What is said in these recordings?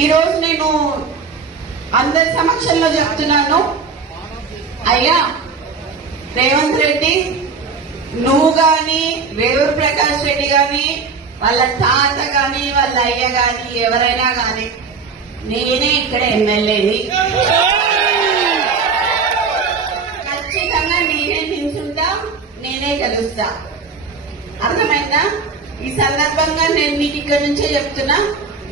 ఈరోజు నేను అందరి సమక్షంలో చెప్తున్నాను, అయ్యా రేవంత్ రెడ్డి, నువ్వు గాని రేవూరు ప్రకాష్ రెడ్డి గాని వాళ్ళ తాత గాని వాళ్ళ అయ్య గాని ఎవరైనా గాని నేనే ఇక్కడ ఎమ్మెల్యేని, ఖచ్చితంగా నేనే నిల్చుంటా, నేనే గెలుస్తా. అర్థమైందా? ఈ సందర్భంగా నేను నీకు ఇక్కడ నుంచే చెప్తున్నా,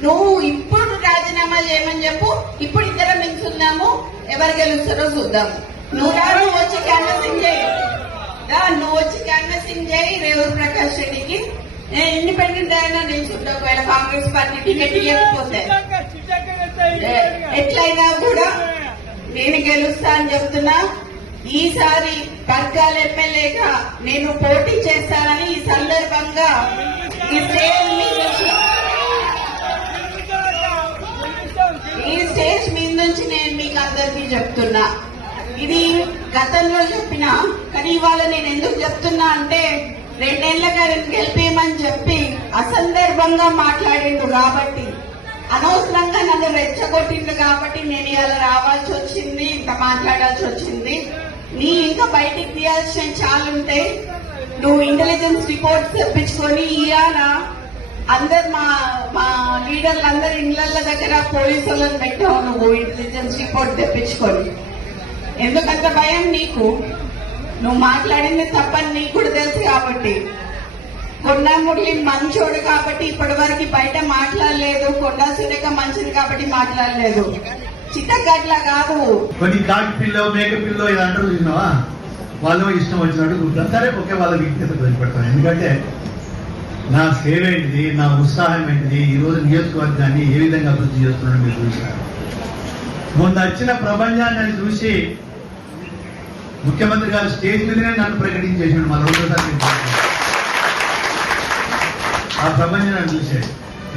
నువ్వు ఇప్పుడు రాజీనామా చేయమని చెప్పు, ఇప్పుడు ఇద్దరం నిల్చుందాము, ఎవరు గెలుస్తారో చూద్దాము. నువ్వు వచ్చి క్యాన్వసింగ్ చేయి, నువ్వు వచ్చి క్యాన్వసింగ్ చేయి రేవూరు ప్రకాష్ రెడ్డికి. ఇండిపెండెంట్ అయినా నిల్చుంటా, ఒకవేళ కాంగ్రెస్ పార్టీ టికెట్ ఇవ్వకపోతే ఎట్లయినా కూడా నేను గెలుస్తా అని చెప్తున్నా. ఈసారి పర్గాల ఎమ్మెల్యేగా నేను పోటీ చేస్తానని ఈ సందర్భంగా ఈ స్టేజ్ మీద నుంచి నేను మీకు అందరికీ చెప్తున్నా. ఇది గతంలో చెప్పినా, కానీ ఇవాళ నేను ఎందుకు చెప్తున్నా అంటే 2 ఏళ్లుగా గెలిపేయమని చెప్పి అసందర్భంగా మాట్లాడిండు కాబట్టి, అనవసరంగా నన్ను రెచ్చగొట్టిండు కాబట్టి నేను ఇలా రావాల్సి వచ్చింది, ఇంత మాట్లాడాల్సి వచ్చింది. నీ ఇంకా బయటికి తీయాల్సిన చాలా ఉంటాయి. నువ్వు ఇంటెలిజెన్స్ రిపోర్ట్స్ తెప్పించుకొని ఇవాళ అందరు మా లీడర్లు అందరు ఇళ్ల దగ్గర పోలీసులను పెట్టావు, నువ్వు ఇంటెలిజెన్స్ రిపోర్ట్ తెప్పించుకొని. ఎందుకంత భయం నీకు? నువ్వు మాట్లాడింది తప్పని నీకు కూడా తెలుసు కాబట్టి. కొండా మురళి మంచోడు కాబట్టి ఇప్పటి వరకు బయట మాట్లాడలేదు, కొండా సురేఖ మంచిది కాబట్టి మాట్లాడలేదు. చిత్తగట్లా కాదు. కొన్ని కాకి పిల్లో మేక పిల్లో ఇది అంటారు చూసినావా, వాళ్ళు ఇష్టం వచ్చినట్టు సరే ఓకే, వాళ్ళ విజ్ఞత వదిలిపెడతాను. ఎందుకంటే నా సేవ ఏంటిది, నా ఉత్సాహం ఏంటిది, ఈ రోజు నియోజకవర్గాన్ని ఏ విధంగా అభివృద్ధి చేస్తున్నాడో మీరు చూసినారు. మొన్న వచ్చిన ప్రపంచాన్ని చూసి ముఖ్యమంత్రి గారు స్టేజ్ మీదనే నన్ను ప్రకటించేసాడు. మన రెండోసారి ఆ ప్రపంచాన్ని చూసే